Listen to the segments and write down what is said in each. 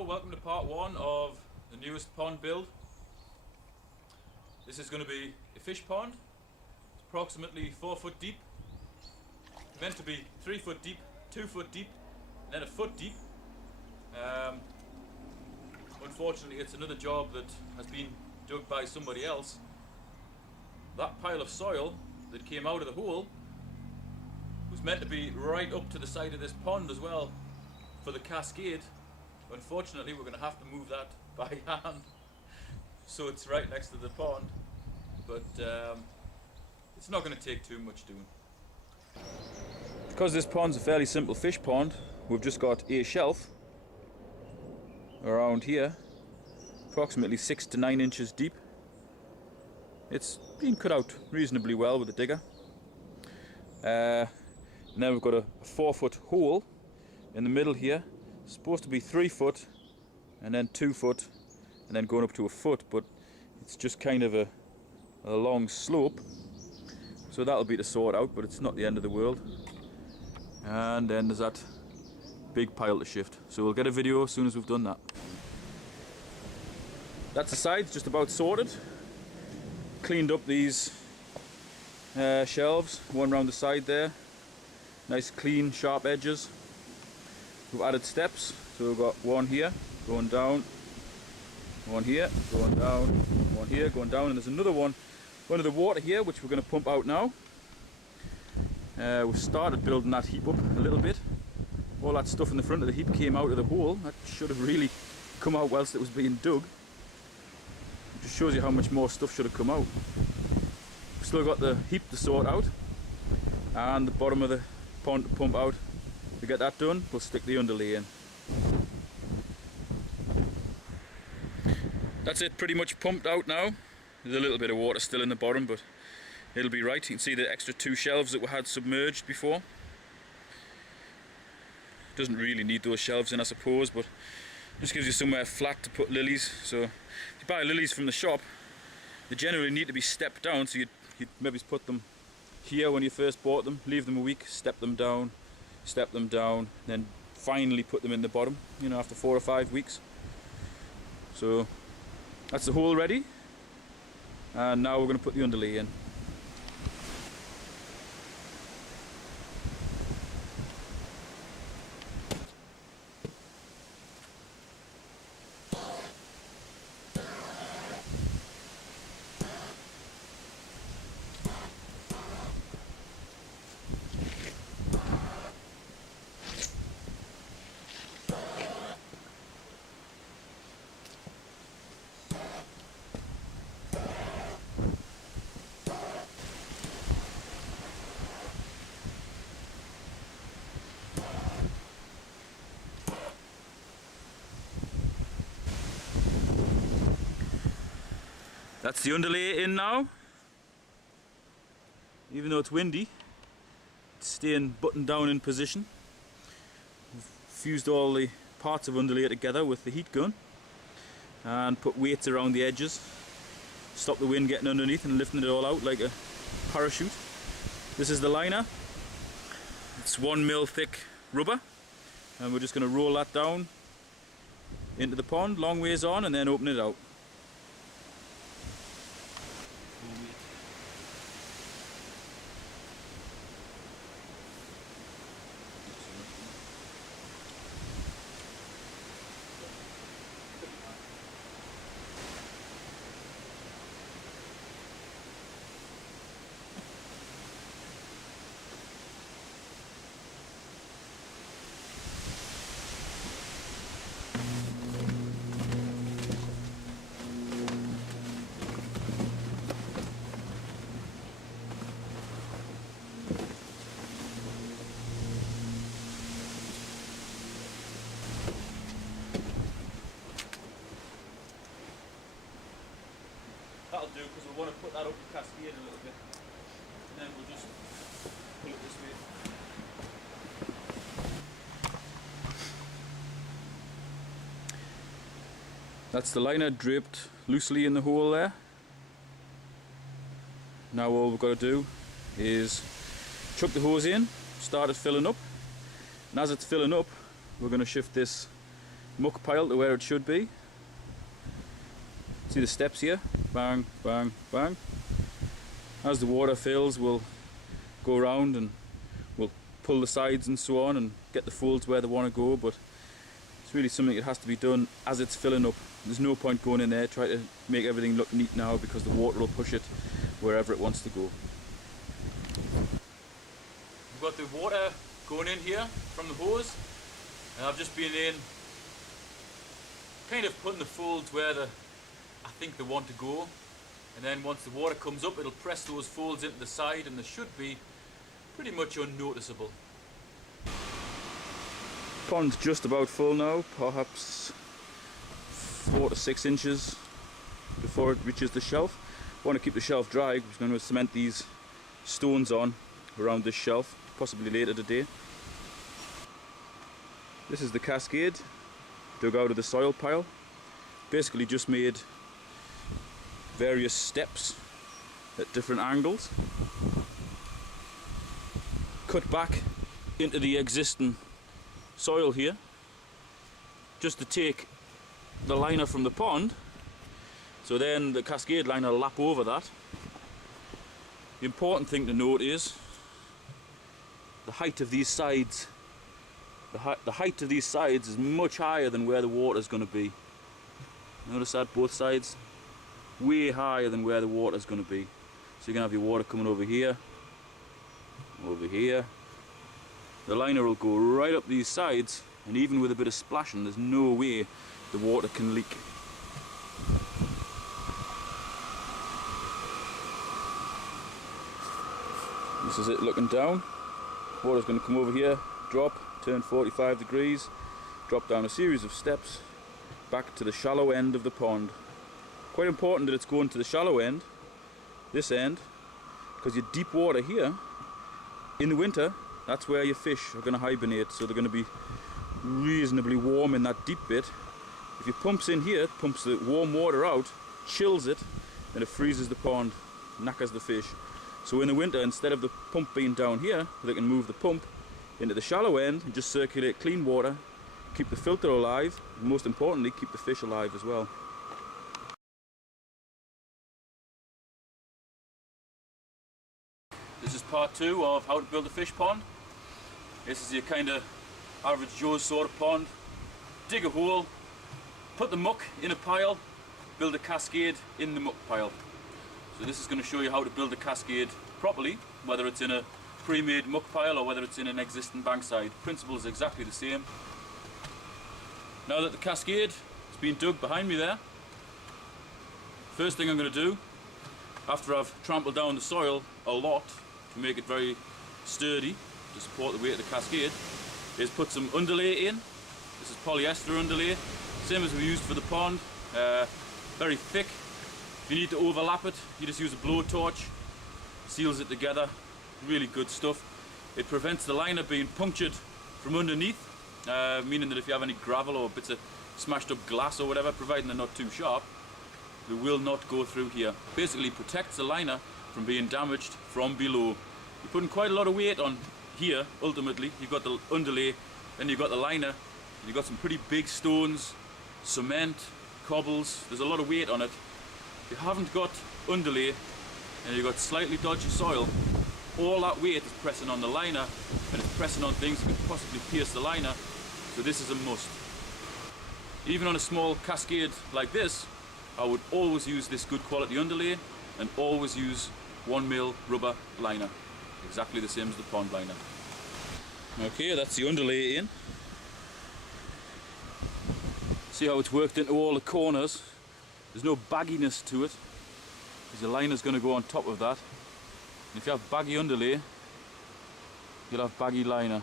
Hello, welcome to part one of the newest pond build. This is going to be a fish pond. It's approximately 4 foot deep. Meant to be 3 foot deep, 2 foot deep, and then a foot deep. Unfortunately, it's another job that has been dug by somebody else. That pile of soil that came out of the hole was meant to be right up to the side of this pond as well for the Cascade. Unfortunately, we're going to have to move that by hand, so it's right next to the pond, but it's not going to take too much doing. Because this pond's a fairly simple fish pond, we've just got a shelf around here, approximately 6 to 9 inches deep. It's been cut out reasonably well with the digger. Now we've got a 4 foot hole in the middle here. It's supposed to be 3 foot and then 2 foot and then going up to a foot, but it's just kind of a long slope, so that'll be to sort out, but it's not the end of the world. And then there's that big pile to shift, so we'll get a video as soon as we've done that. That's the sides just about sorted. Cleaned up these shelves, one round the side there, nice clean sharp edges. We've added steps, so we've got one here going down, one here going down, one here going down, and there's another one under the water here which we're going to pump out now. We've started building that heap up a little bit. All that stuff in the front of the heap came out of the hole. That should have really come out whilst it was being dug. It just shows you how much more stuff should have come out. We've still got the heap to sort out and the bottom of the pond to pump out. To get that done, we'll stick the underlay in. That's it, pretty much pumped out now. There's a little bit of water still in the bottom, but it'll be right. You can see the extra 2 shelves that we had submerged before. Doesn't really need those shelves in, I suppose, but just gives you somewhere flat to put lilies. So if you buy lilies from the shop, they generally need to be stepped down, so you'd maybe put them here when you first bought them, leave them a week, step them down, then finally put them in the bottom, you know, after 4 or 5 weeks. So that's the hole ready, and now we're going to put the underlay in. That's the underlay in now. Even though it's windy, it's staying buttoned down in position. We've fused all the parts of underlay together with the heat gun and put weights around the edges. Stop the wind getting underneath and lifting it all out like a parachute. This is the liner. It's 1 mil thick rubber, and we're just going to roll that down into the pond, long ways on, and then open it out. That'll do, because we'll want to put that up the Cascade a little bit, and then we'll just pull it this way. That's the liner draped loosely in the hole there. Now all we've got to do is chuck the hose in, start it filling up, and as it's filling up we're going to shift this muck pile to where it should be. See the steps here? Bang, bang, bang. As the water fills, we'll go around and we'll pull the sides and so on and get the folds where they want to go, but it's really something that has to be done as it's filling up. There's no point going in there trying to make everything look neat now, because the water will push it wherever it wants to go. We've got the water going in here from the hose, and I've just been in kind of putting the folds where I think they want to go, and then once the water comes up, it'll press those folds into the side, and they should be pretty much unnoticeable. Pond's just about full now, perhaps 4 to 6 inches before it reaches the shelf. I want to keep the shelf dry. I'm going to cement these stones on around this shelf, possibly later today. This is the Cascade, dug out of the soil pile. Basically just made various steps at different angles, cut back into the existing soil here, just to take the liner from the pond, so then the Cascade liner will lap over that. The important thing to note is the height of these sides. The height of these sides is much higher than where the water is going to be. Notice that, both sides, way higher than where the water is going to be. So you're going to have your water coming over here, over here. The liner will go right up these sides, and even with a bit of splashing, there's no way the water can leak. This is it looking down. Water's going to come over here, drop, turn 45 degrees, drop down a series of steps back to the shallow end of the pond. Quite important that it's going to the shallow end, this end, because your deep water here, in the winter, that's where your fish are going to hibernate, so they're going to be reasonably warm in that deep bit. If you pumps in here, it pumps the warm water out, chills it, and it freezes the pond, knackers the fish. So in the winter, instead of the pump being down here, they can move the pump into the shallow end and just circulate clean water, keep the filter alive, and most importantly, keep the fish alive as well. This is part 2 of how to build a fish pond. This is your kind of average Joe's sort of pond. Dig a hole, put the muck in a pile, build a cascade in the muck pile. So this is going to show you how to build a cascade properly, whether it's in a pre-made muck pile or whether it's in an existing bankside. Principle is exactly the same. Now that the cascade has been dug behind me there, first thing I'm going to do, after I've trampled down the soil a lot to make it very sturdy to support the weight of the cascade, is put some underlay in. This is polyester underlay, same as we used for the pond, very thick. If you need to overlap it, you just use a blowtorch, seals it together, really good stuff. It prevents the liner being punctured from underneath, meaning that if you have any gravel or bits of smashed up glass or whatever, providing they're not too sharp, they will not go through here. Basically protects the liner from being damaged from below. You're putting quite a lot of weight on here, ultimately. You've got the underlay, then you've got the liner, you've got some pretty big stones, cement, cobbles, there's a lot of weight on it. If you haven't got underlay and you've got slightly dodgy soil, all that weight is pressing on the liner, and it's pressing on things that could possibly pierce the liner, so this is a must. Even on a small cascade like this, I would always use this good quality underlay and always use 1mm rubber liner, exactly the same as the pond liner. Okay, that's the underlay in. See how it's worked into all the corners. There's no bagginess to it, because the liner's going to go on top of that. And if you have baggy underlay, you'll have baggy liner.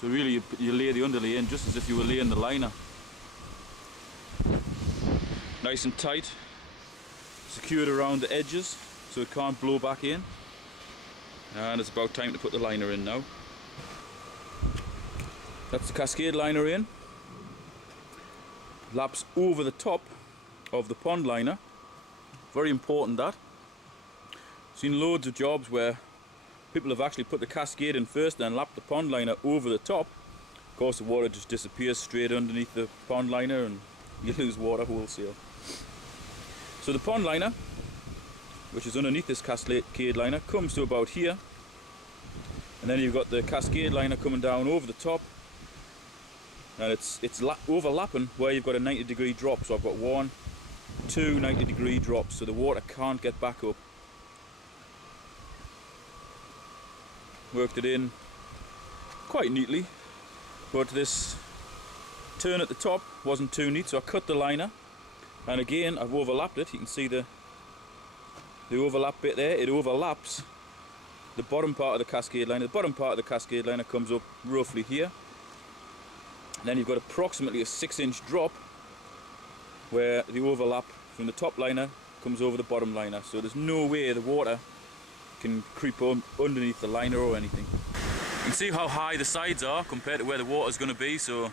So really you lay the underlay in just as if you were laying the liner. Nice and tight, secured around the edges so it can't blow back in. And it's about time to put the liner in now. That's the cascade liner in. Laps over the top of the pond liner. Very important that. Seen loads of jobs where people have actually put the cascade in first and lapped the pond liner over the top. course the water just disappears straight underneath the pond liner and you lose water wholesale. So the pond liner, which is underneath this Cascade liner, comes to about here, and then you've got the Cascade liner coming down over the top, and it's overlapping where you've got a 90-degree drop. So I've got 1, 2 90-degree drops, so the water can't get back up. Worked it in quite neatly, but this turn at the top wasn't too neat, so I cut the liner, and again I've overlapped it. You can see the overlap bit there. It overlaps the bottom part of the Cascade liner. The bottom part of the Cascade liner comes up roughly here, and then you've got approximately a 6-inch drop where the overlap from the top liner comes over the bottom liner, so there's no way the water can creep underneath the liner or anything. You can see how high the sides are compared to where the water's going to be, so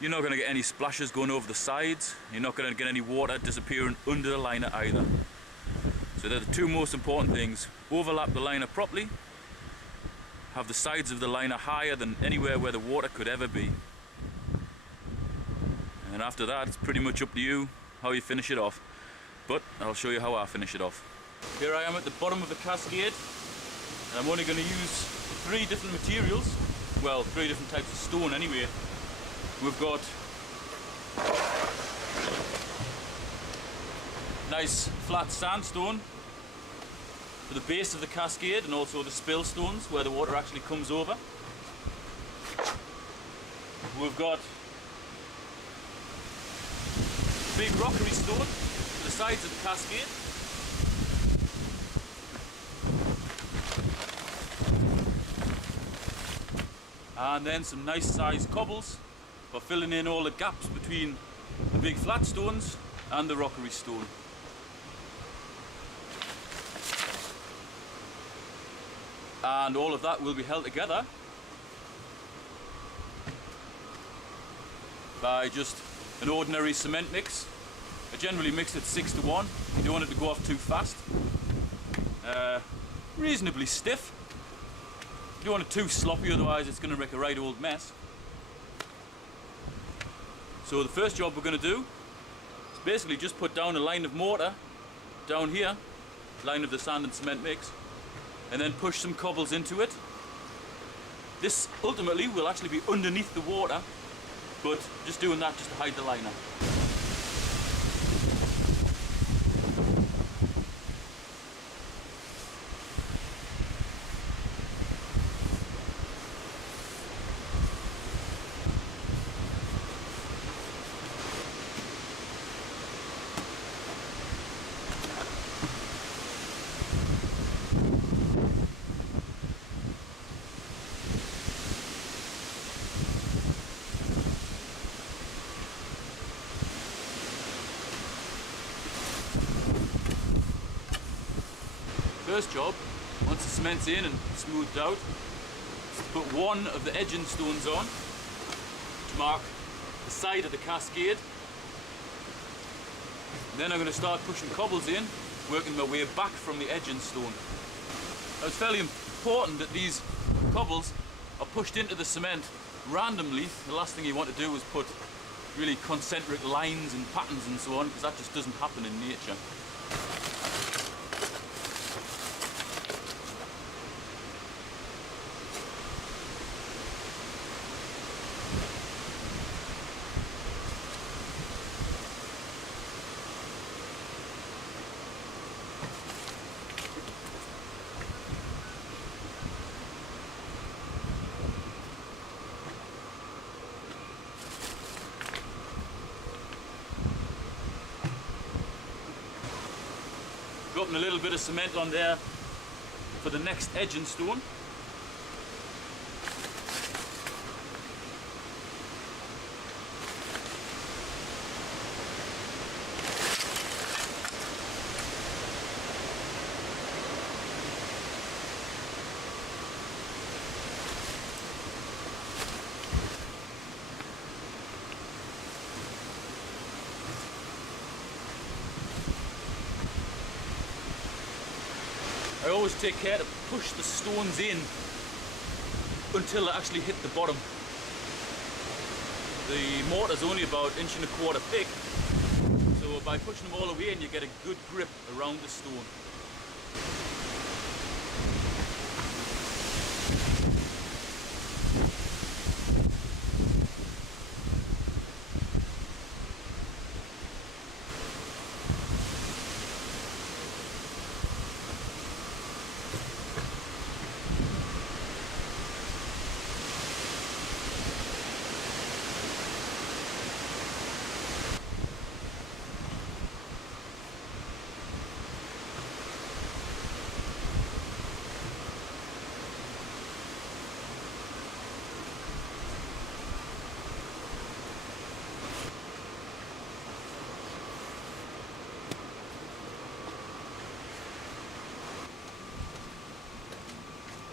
you're not going to get any splashes going over the sides. You're not going to get any water disappearing under the liner either. So they're the two most important things. Overlap the liner properly, have the sides of the liner higher than anywhere where the water could ever be. And after that, it's pretty much up to you how you finish it off. But I'll show you how I finish it off. Here I am at the bottom of the Cascade, and I'm only going to use 3 different materials. Well, 3 different types of stone anyway. We've got nice flat sandstone for the base of the Cascade, and also the spill stones where the water actually comes over. We've got big rockery stone for the sides of the Cascade. And then some nice sized cobbles for filling in all the gaps between the big flat stones and the rockery stone. And all of that will be held together by just an ordinary cement mix. I generally mix it 6-to-1. You don't want it to go off too fast. Reasonably stiff. You don't want it too sloppy, otherwise it's going to make a right old mess. So the first job we're going to do is basically just put down a line of mortar down here, line of the sand and cement mix, and then push some cobbles into it. This ultimately will actually be underneath the water, but just doing that just to hide the liner. First job, once the cement's in and smoothed out, is to put one of the edging stones on to mark the side of the Cascade. And then I'm going to start pushing cobbles in, working my way back from the edging stone. Now it's fairly important that these cobbles are pushed into the cement randomly. The last thing you want to do is put really concentric lines and patterns and so on, because that just doesn't happen in nature. Dropping a little bit of cement on there for the next edging stone. I always take care to push the stones in until they actually hit the bottom. The mortar's only about 1.25 inches thick, so by pushing them all away, and you get a good grip around the stone.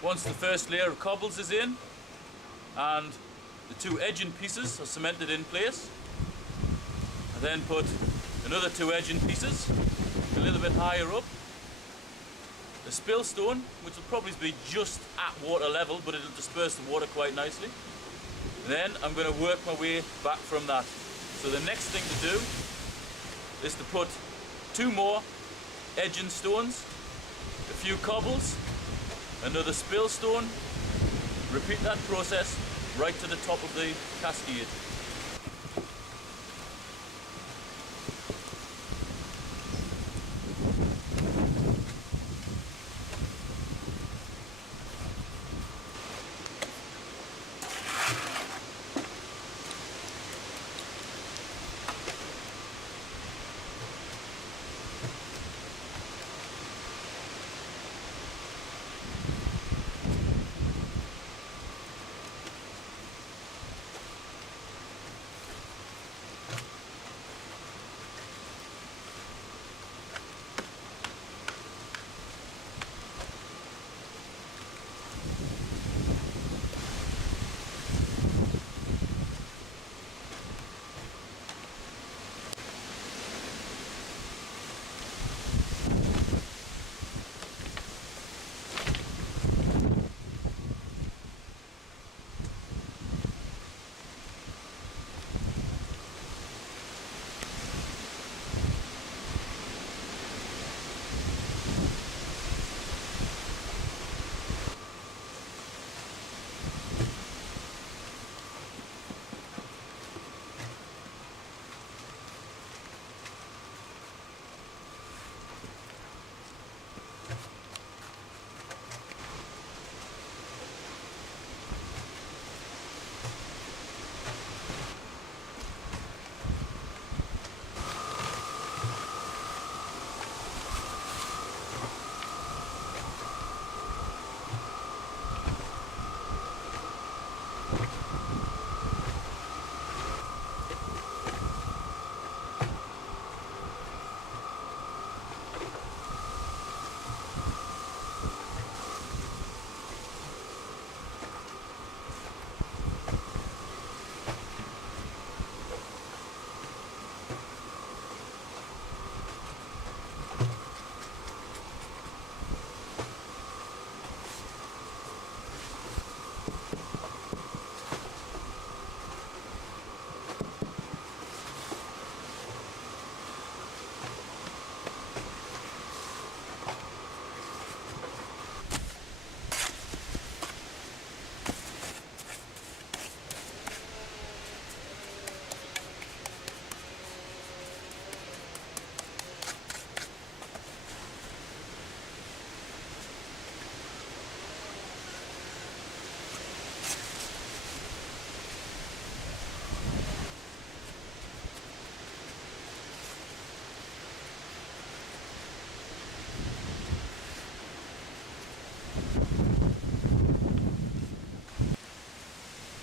Once the first layer of cobbles is in and the two edging pieces are cemented in place, I then put another two edging pieces a little bit higher up, the spill stone, which will probably be just at water level, but it'll disperse the water quite nicely. Then I'm going to work my way back from that. So the next thing to do is to put two more edging stones, a few cobbles, another spill stone, repeat that process right to the top of the cascade.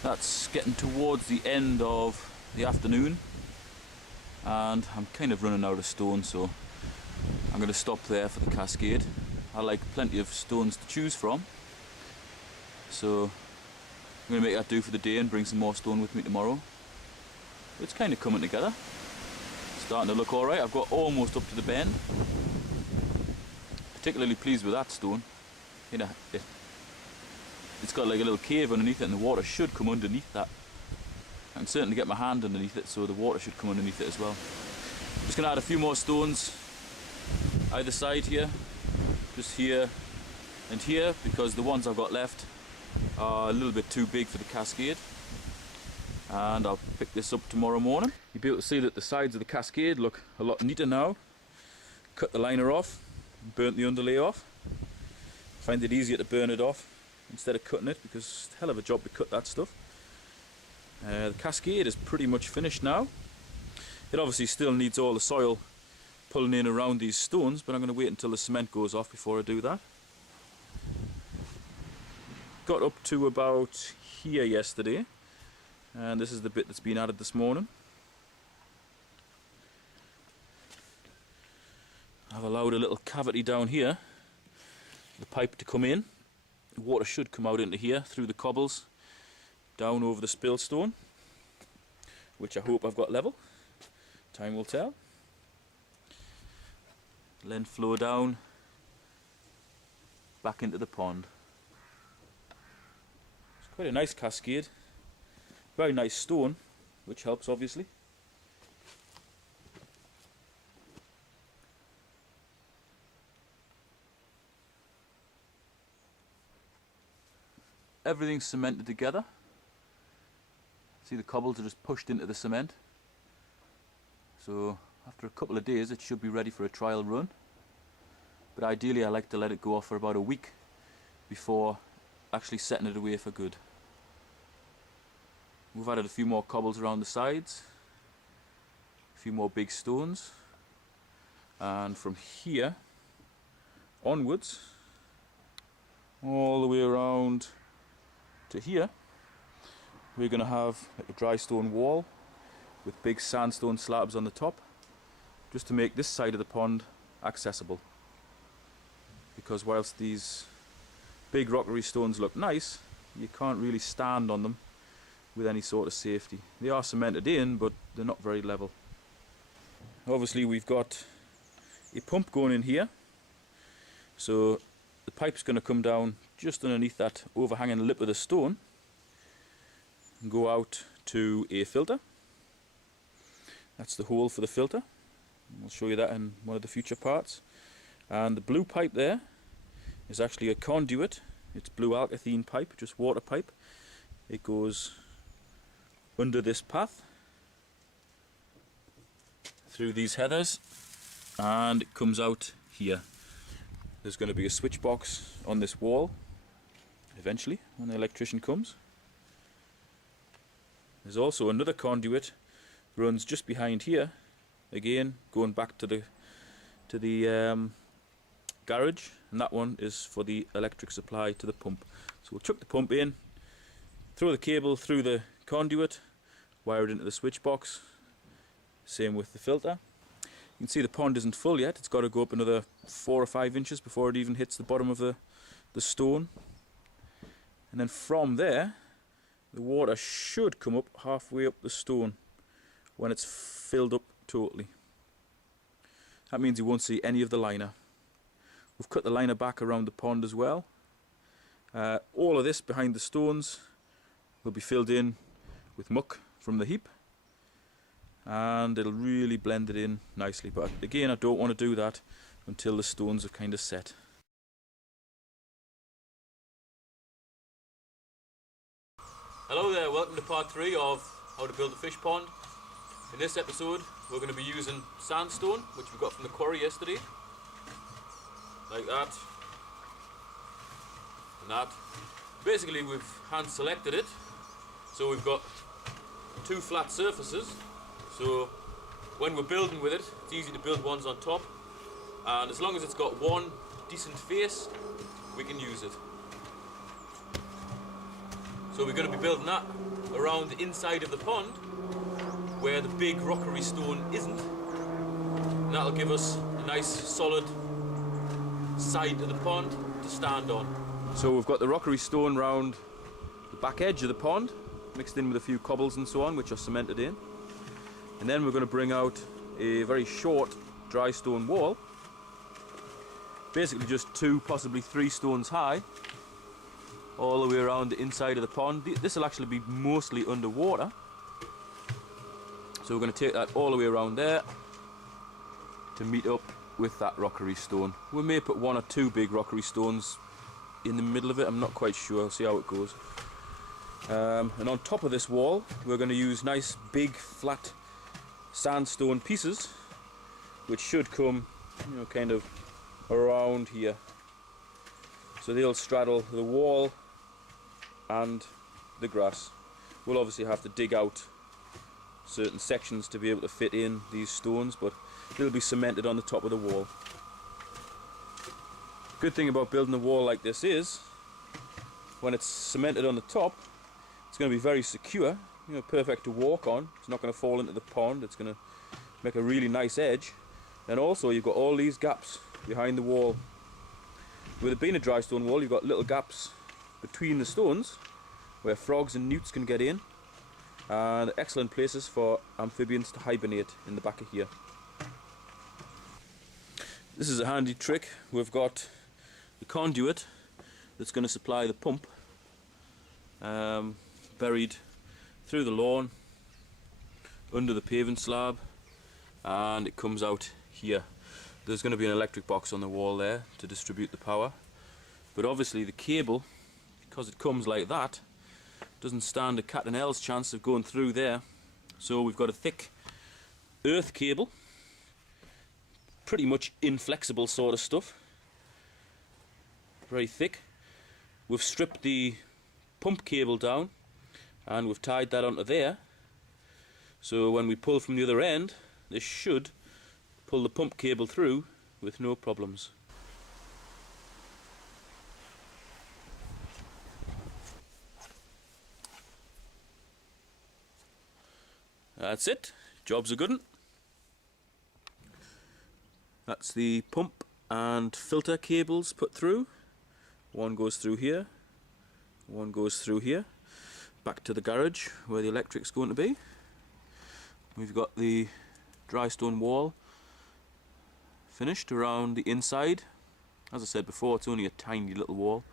That's getting towards the end of the afternoon and I'm kind of running out of stone, so I'm going to stop there for the cascade. I like plenty of stones to choose from, so I'm going to make that do for the day and bring some more stone with me tomorrow. But it's kind of coming together, starting to look alright. I've got almost up to the bend. Particularly pleased with that stone. You know, it's got like a little cave underneath it and the water should come underneath that. can certainly get my hand underneath it, so the water should come underneath it as well. Just going to add a few more stones either side here, just here and here, because the ones I've got left are a little bit too big for the Cascade. And I'll pick this up tomorrow morning. You'll be able to see that the sides of the Cascade look a lot neater now. Cut the liner off, burnt the underlay off. Find it easier to burn it off instead of cutting it, because it's a hell of a job to cut that stuff. The Cascade is pretty much finished now. It obviously still needs all the soil pulling in around these stones, but I'm going to wait until the cement goes off before I do that. Got up to about here yesterday, and this is the bit that's been added this morning. I've allowed a little cavity down here for the pipe to come in. The water should come out into here through the cobbles down over the spill stone, which I hope I've got level. Time will tell. Then flow down back into the pond. It's quite a nice cascade. Very nice stone, which helps obviously. Everything's cemented together. See, the cobbles are just pushed into the cement. So after a couple of days it should be ready for a trial run. But ideally I like to let it go off for about a week before actually setting it away for good. We've added a few more cobbles around the sides, a few more big stones, and from here onwards all the way around to here we're going to have like a dry stone wall with big sandstone slabs on the top, just to make this side of the pond accessible. Because whilst these big rockery stones look nice, you can't really stand on them with any sort of safety. They are cemented in, but they're not very level. Obviously we've got a pump going in here, so the pipe's going to come down just underneath that overhanging lip of the stone and go out to a filter. That's the hole for the filter. I'll show you that in one of the future parts. And the blue pipe there is actually a conduit. It's blue alkathene pipe, just water pipe. It goes under this path through these heathers and it comes out here. There's going to be a switch box on this wall eventually when the electrician comes. There's also another conduit runs just behind here, again going back to the garage, and that one is for the electric supply to the pump. So we'll chuck the pump in, throw the cable through the conduit, wire it into the switch box. Same with the filter. You can see the pond isn't full yet. It's got to go up another 4 or 5 inches before it even hits the bottom of the stone. And then from there the water should come up halfway up the stone when it's filled up totally. That means you won't see any of the liner. We've cut the liner back around the pond as well. All of this behind the stones will be filled in with muck from the heap, and it'll really blend it in nicely. But again, I don't want to do that until the stones are kind of set. Hello there, welcome to part 3 of how to build a fish pond. In this episode we're going to be using sandstone, which we got from the quarry yesterday. Like that and that. Basically we've hand selected it, so we've got 2 flat surfaces, so when we're building with it, it's easy to build ones on top, and as long as it's got one decent face we can use it. So we're going to be building that around the inside of the pond where the big rockery stone isn't, and that'll give us a nice solid side of the pond to stand on. So we've got the rockery stone round the back edge of the pond, mixed in with a few cobbles and so on, which are cemented in. And then we're going to bring out a very short dry stone wall, basically just 2, possibly 3 stones high, all the way around the inside of the pond. This will actually be mostly underwater, So we're going to take that all the way around there to meet up with that rockery stone. We may put one or two big rockery stones in the middle of it, I'm not quite sure, I'll see how it goes. And on top of this wall we're going to use nice big flat sandstone pieces, which should come, you know, kind of around here. So they'll straddle the wall and the grass. We'll obviously have to dig out certain sections to be able to fit in these stones, but they'll be cemented on the top of the wall. Good thing about building a wall like this is, when it's cemented on the top, it's going to be very secure, you know, perfect to walk on. It's not going to fall into the pond, it's going to make a really nice edge. And also you've got all these gaps behind the wall. With it being a dry stone wall, you've got little gaps between the stones where frogs and newts can get in, and excellent places for amphibians to hibernate in the back of here. This is a handy trick. We've got the conduit that's going to supply the pump buried through the lawn under the paving slab, and it comes out here. There's going to be an electric box on the wall there to distribute the power, but obviously the cable, because it comes like that, doesn't stand a cat and hell's chance of going through there. So we've got a thick earth cable, pretty much inflexible sort of stuff, very thick. We've stripped the pump cable down and we've tied that onto there, so when we pull from the other end, this should pull the pump cable through with no problems. That's it, job's a good one. That's the pump and filter cables put through. One goes through here, one goes through here, back to the garage where the electric's going to be. We've got the dry stone wall finished around the inside. As I said before, it's only a tiny little wall,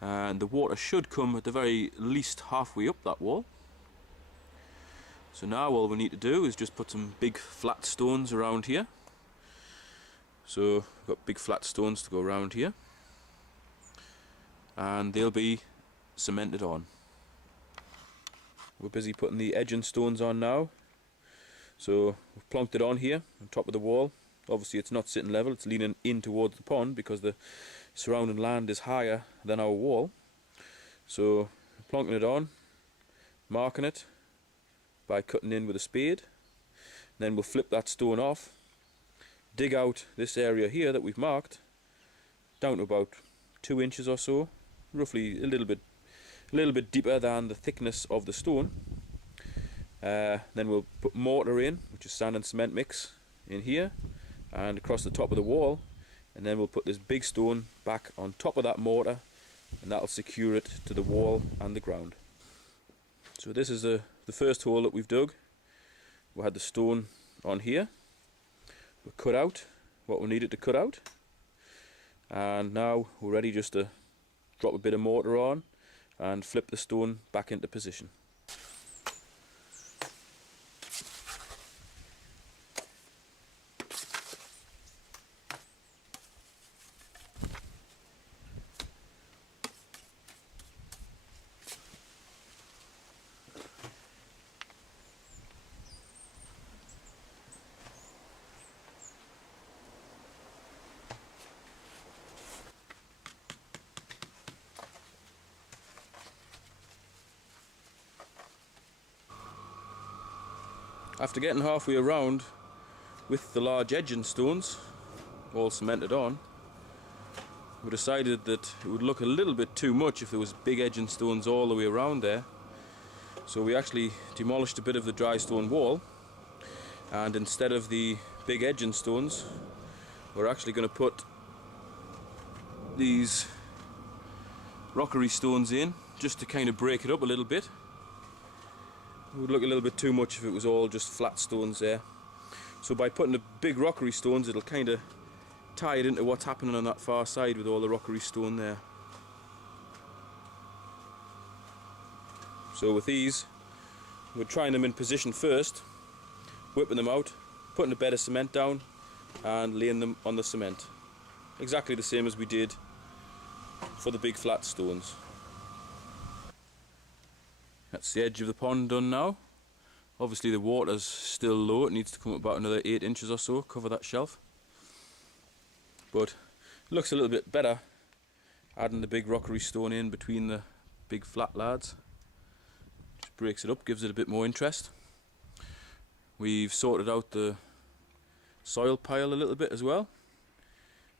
and the water should come at the very least halfway up that wall. So now all we need to do is just put some big flat stones around here. So we've got big flat stones to go around here, and they'll be cemented on. We're busy putting the edging stones on now. So we've plonked it on here on top of the wall. Obviously it's not sitting level, it's leaning in towards the pond because the surrounding land is higher than our wall. So plonking it on, marking it by cutting in with a spade. Then we'll flip that stone off, dig out this area here that we've marked down to about 2 inches or so, roughly a little bit deeper than the thickness of the stone. Then we'll put mortar in, which is sand and cement mix, in here and across the top of the wall, and then we'll put this big stone back on top of that mortar, and that'll secure it to the wall and the ground. So this is the first hole that we've dug. We had the stone on here, we cut out what we needed to cut out, and now we're ready just to drop a bit of mortar on and flip the stone back into position. After getting halfway around with the large edging stones all cemented on, we decided that it would look a little bit too much if there was big edging stones all the way around there. So we actually demolished a bit of the dry stone wall, and instead of the big edging stones, we're actually going to put these rockery stones in just to kind of break it up a little bit. It would look a little bit too much if it was all just flat stones there. So by putting the big rockery stones, it'll kind of tie it into what's happening on that far side with all the rockery stone there. So with these, we're trying them in position first, whipping them out, putting a bed of cement down and laying them on the cement. Exactly the same as we did for the big flat stones. That's the edge of the pond done now. Obviously the water's still low, it needs to come up about another 8 inches or so, cover that shelf. But it looks a little bit better adding the big rockery stone in between the big flat lads. Just breaks it up, gives it a bit more interest. We've sorted out the soil pile a little bit as well.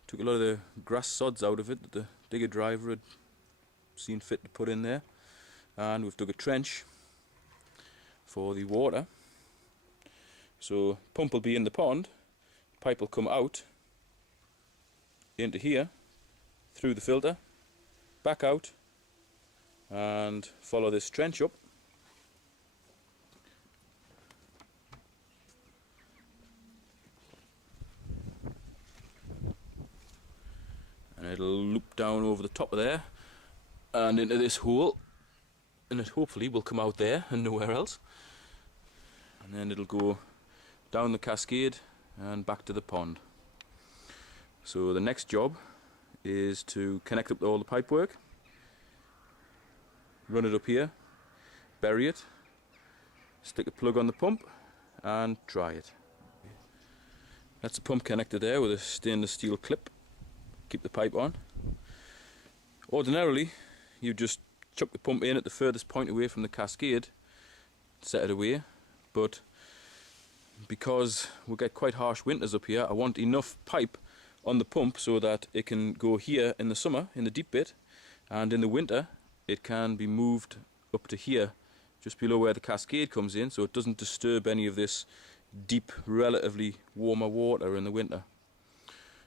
Took a lot of the grass sods out of it that the digger driver had seen fit to put in there. And we've dug a trench for the water. So pump will be in the pond, pipe will come out into here, through the filter, back out, and follow this trench up. And it'll loop down over the top of there and into this hole, and it hopefully will come out there and nowhere else. And then it'll go down the cascade and back to the pond. So the next job is to connect up all the pipework, run it up here, bury it, stick a plug on the pump and try it. That's the pump connector there with a stainless steel clip. Keep the pipe on. Ordinarily you just chuck the pump in at the furthest point away from the cascade, set it away, but because we'll get quite harsh winters up here, I want enough pipe on the pump so that it can go here in the summer, in the deep bit, and in the winter it can be moved up to here, just below where the cascade comes in, so it doesn't disturb any of this deep, relatively warmer water in the winter.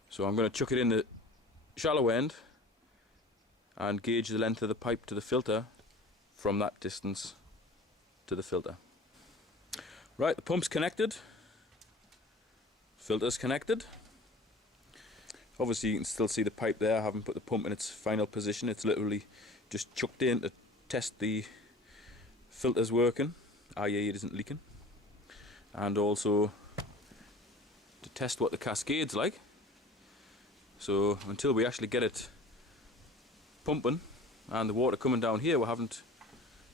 So I'm going to chuck it in the shallow end and gauge the length of the pipe to the filter from that distance to the filter. Right, the pump's connected, filter's connected. Obviously you can still see the pipe there. I haven't put the pump in its final position, it's literally just chucked in to test the filter's working, i.e. it isn't leaking, and also to test what the cascade's like. So until we actually get it pumping and the water coming down here, we haven't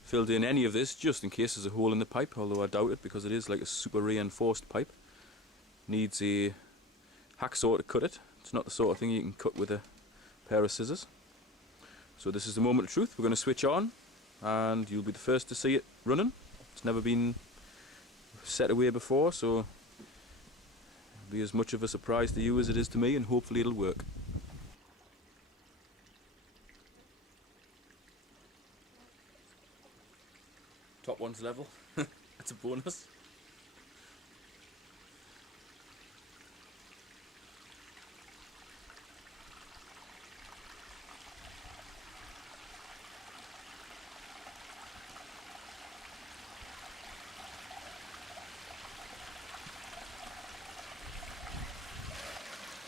filled in any of this, just in case there's a hole in the pipe, although I doubt it because it is like a super reinforced pipe. Needs a hacksaw to cut it. It's not the sort of thing you can cut with a pair of scissors. So this is the moment of truth. We're going to switch on and you'll be the first to see it running. It's never been set away before, so it'll be as much of a surprise to you as it is to me, and hopefully it'll work. Top one's level. That's a bonus.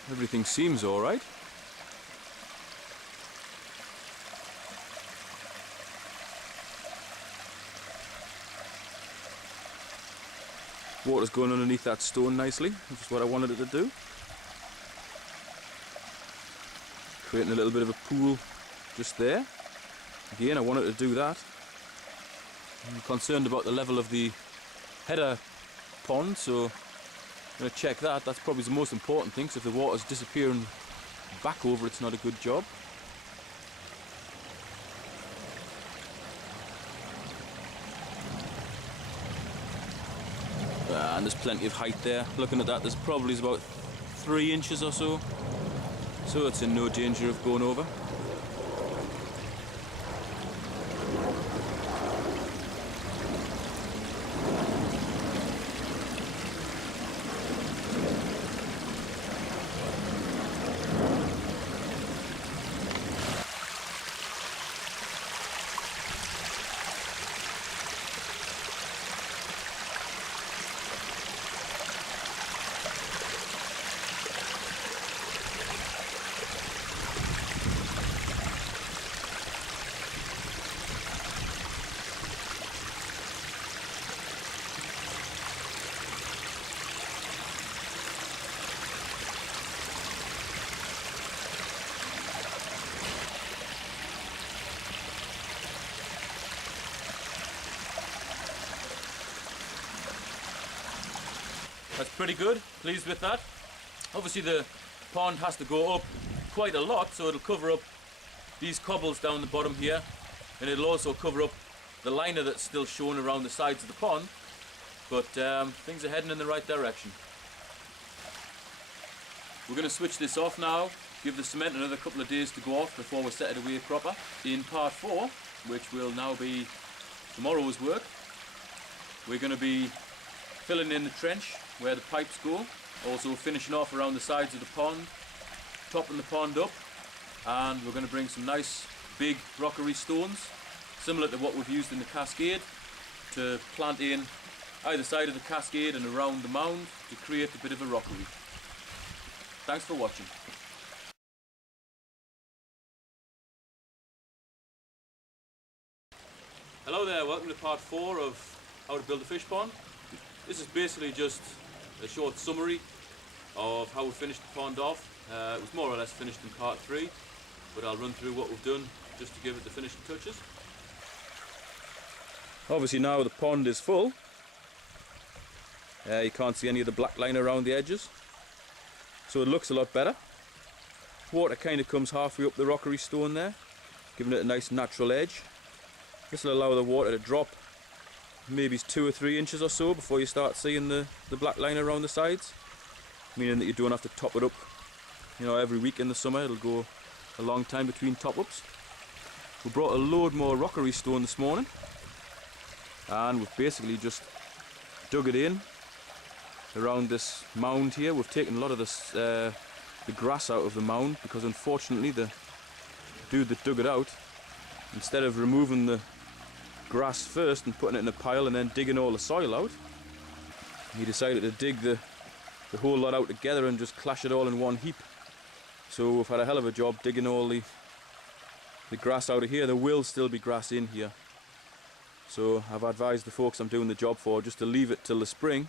Everything seems alright. Water's going underneath that stone nicely, which is what I wanted it to do. Creating a little bit of a pool just there. Again, I wanted to do that. I'm concerned about the level of the header pond, so I'm going to check that. That's probably the most important thing, because if the water's disappearing back over, it's not a good job. And there's plenty of height there. Looking at that, there's probably about 3 inches or so. So it's in no danger of going over. pretty good, pleased with that. Obviously the pond has to go up quite a lot, so it'll cover up these cobbles down the bottom here, and it'll also cover up the liner that's still shown around the sides of the pond, but things are heading in the right direction. We're going to switch this off now, give the cement another couple of days to go off before we set it away proper. In part 4, which will now be tomorrow's work, we're going to be filling in the trench where the pipes go, also finishing off around the sides of the pond, topping the pond up, and we're going to bring some nice big rockery stones, similar to what we've used in the Cascade, to plant in either side of the Cascade and around the mound to create a bit of a rockery. Thanks for watching. Hello there, welcome to part 4 of how to build a fish pond. This is basically just a short summary of how we finished the pond off. It was more or less finished in part 3, but I'll run through what we've done just to give it the finishing touches. Obviously now the pond is full. You can't see any of the black line around the edges, so it looks a lot better. Water kind of comes halfway up the rockery stone there, giving it a nice natural edge. This will allow the water to drop maybe 2 or 3 inches or so before you start seeing the black line around the sides, meaning that you don't have to top it up, you know, every week in the summer. It'll go a long time between top-ups. We brought a load more rockery stone this morning, and we've basically just dug it in around this mound here. We've taken a lot of this, the grass out of the mound, because unfortunately the dude that dug it out, instead of removing the grass first and putting it in a pile and then digging all the soil out, he decided to dig the whole lot out together and just clash it all in one heap. So we've had a hell of a job digging all the grass out of here. There will still be grass in here, so I've advised the folks I'm doing the job for just to leave it till the spring.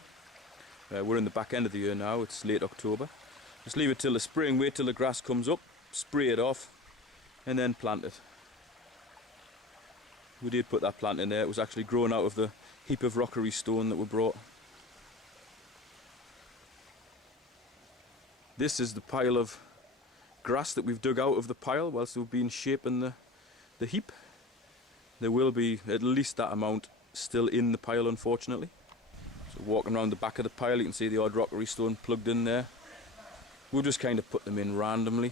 We're in the back end of the year now, it's late October. Just leave it till the spring, wait till the grass comes up, spray it off, and then plant it. We did put that plant in there. It was actually growing out of the heap of rockery stone that we brought. This is the pile of grass that we've dug out of the pile whilst we've been shaping the heap. There will be at least that amount still in the pile, unfortunately. So walking around the back of the pile, you can see the odd rockery stone plugged in there. We'll just kind of put them in randomly.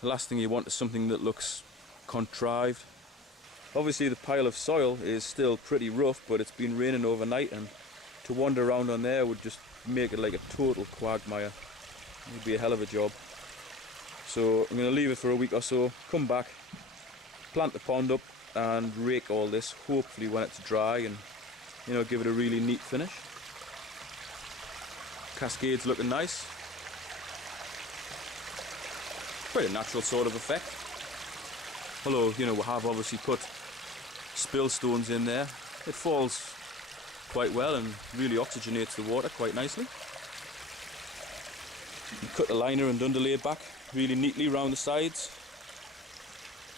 The last thing you want is something that looks contrived. Obviously the pile of soil is still pretty rough, but it's been raining overnight, and to wander around on there would just make it like a total quagmire. It would be a hell of a job. So I'm going to leave it for a week or so, come back, plant the pond up and rake all this, hopefully when it's dry, and you know, give it a really neat finish. Cascade's looking nice. Quite a natural sort of effect. Although, you know, we have obviously put spill stones in there. It falls quite well and really oxygenates the water quite nicely. You cut the liner and underlay back really neatly around the sides.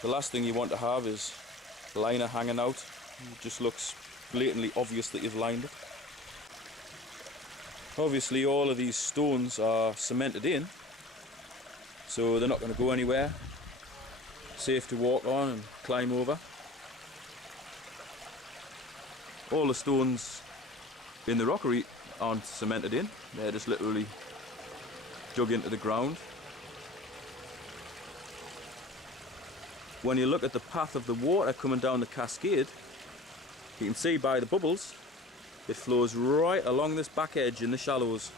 The last thing you want to have is liner hanging out. It just looks blatantly obvious that you've lined it. Obviously all of these stones are cemented in, so they're not going to go anywhere. Safe to walk on and climb over. All the stones in the rockery aren't cemented in, they're just literally dug into the ground. When you look at the path of the water coming down the cascade, you can see by the bubbles it flows right along this back edge in the shallows.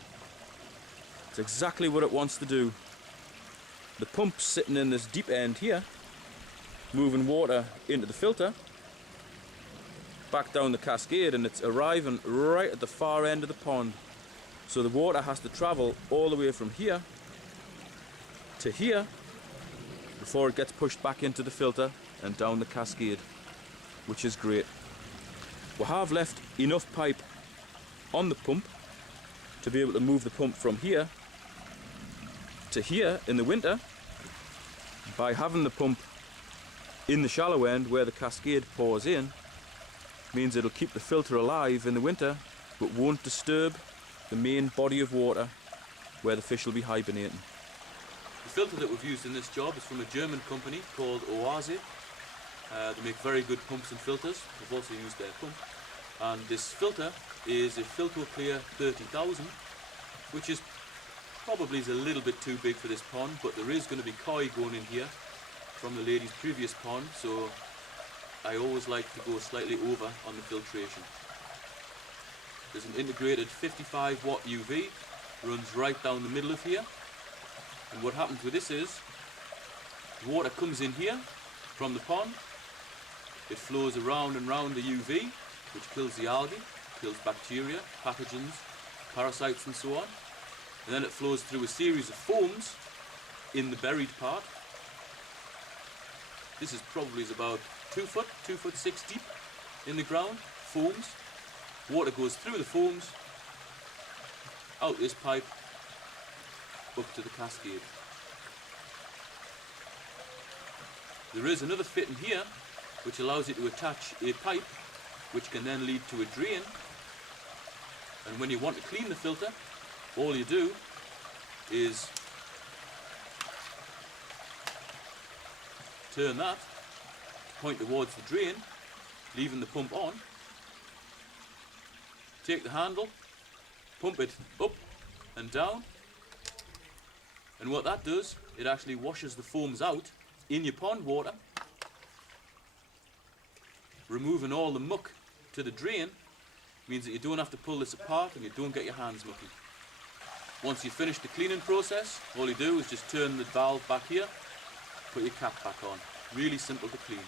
It's exactly what it wants to do. The pump's sitting in this deep end here, moving water into the filter back down the cascade, and it's arriving right at the far end of the pond. So the water has to travel all the way from here to here before it gets pushed back into the filter and down the cascade, which is great. We have left enough pipe on the pump to be able to move the pump from here to here in the winter. By having the pump in the shallow end where the cascade pours in, means it'll keep the filter alive in the winter but won't disturb the main body of water where the fish will be hibernating. The filter that we've used in this job is from a German company called Oase. They make very good pumps and filters. We've also used their pump. And this filter is a Filco Clear 30,000, which is probably a little bit too big for this pond, but there is going to be koi going in here from the lady's previous pond, so I always like to go slightly over on the filtration. There's an integrated 55 watt UV, runs right down the middle of here, and what happens with this is water comes in here from the pond, it flows around and round the UV, which kills the algae, kills bacteria, pathogens, parasites and so on, and then it flows through a series of foams in the buried part. This is probably about 2 foot 6 deep in the ground, foams. Water goes through the foams, out this pipe, up to the Cascade. There is another fit in here which allows you to attach a pipe which can then lead to a drain, and when you want to clean the filter, all you do is turn that to point towards the drain, leaving the pump on, take the handle, pump it up and down, and what that does, it actually washes the foams out in your pond water, removing all the muck to the drain. Means that you don't have to pull this apart and you don't get your hands mucky. Once you've finished the cleaning process, all you do is just turn the valve back here, put your cap back on. Really simple to clean.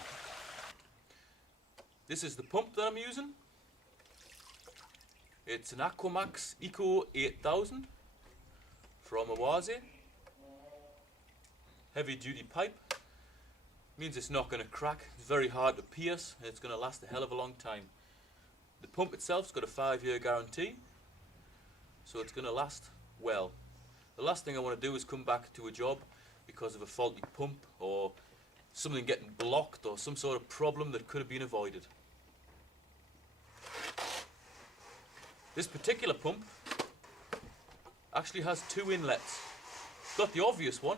This is the pump that I'm using. It's an Aquamax Eco 8000 from Oase. Heavy duty pipe. Means it's not going to crack, it's very hard to pierce, and it's going to last a hell of a long time. The pump itself's got a 5-year guarantee, so it's going to last well. The last thing I want to do is come back to a job because of a faulty pump or something getting blocked or some sort of problem that could have been avoided. This particular pump actually has 2 inlets. It's got the obvious one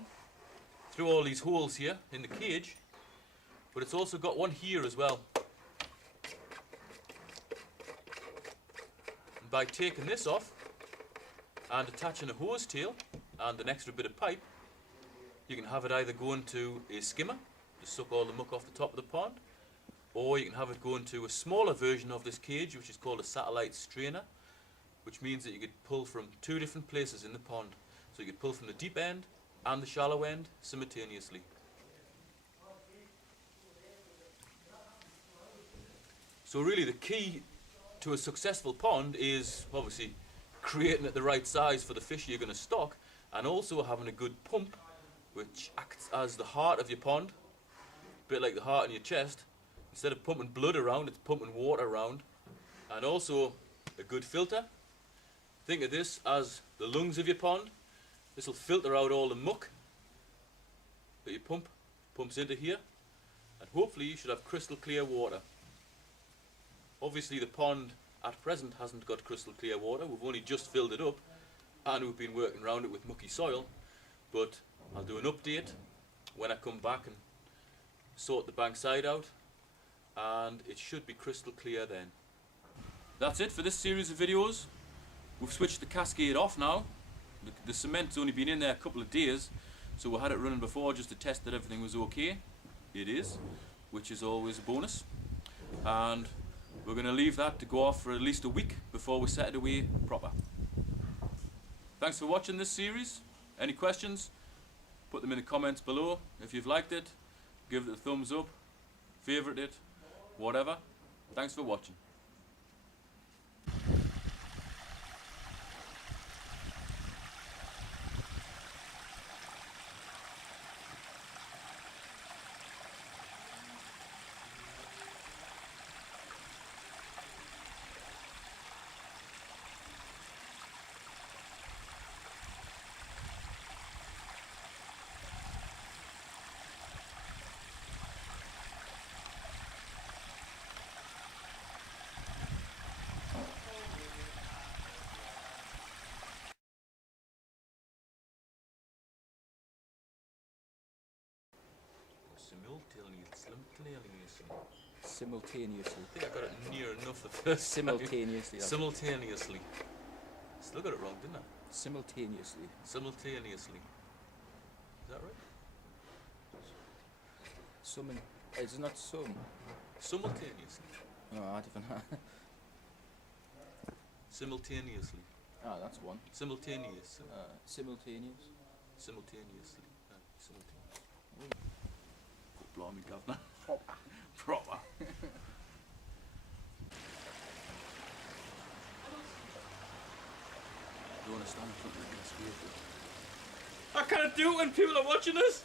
through all these holes here in the cage, but it's also got one here as well. And by taking this off and attaching a hose tail and an extra bit of pipe, you can have it either go into a skimmer to suck all the muck off the top of the pond, or you can have it go into a smaller version of this cage which is called a satellite strainer, which means that you could pull from 2 different places in the pond. So you could pull from the deep end and the shallow end simultaneously. So really the key to a successful pond is obviously creating it the right size for the fish you're going to stock, and also having a good pump which acts as the heart of your pond, a bit like the heart in your chest. Instead of pumping blood around, it's pumping water around. And also a good filter. Think of this as the lungs of your pond. This will filter out all the muck that your pump pumps into here, and hopefully you should have crystal clear water. Obviously the pond at present hasn't got crystal clear water. We've only just filled it up and we've been working around it with mucky soil, but I'll do an update when I come back and sort the bank side out, and it should be crystal clear then. That's it for this series of videos. We've switched the Cascade off now. The cement's only been in there a couple of days, so we had it running before just to test that everything was okay. It is, which is always a bonus. And we're going to leave that to go off for at least a week before we set it away proper. Thanks for watching this series. Any questions? Put them in the comments below. If you've liked it, give it a thumbs up, favourite it, whatever. Thanks for watching. Simultaneously. I think I got it near enough the first time. Simultaneously. Simultaneously. Still got it wrong, didn't I? Simultaneously. Simultaneously. Is that right? Summon. It's not some. Simultaneously. No, I don't know. Simultaneously. Ah, that's one. Simultaneous. Simultaneous. Simultaneously. Simultaneous. Oh, blimey, governor. Proper. You want to stand in front of the Cascade? I can't do it when people are watching us.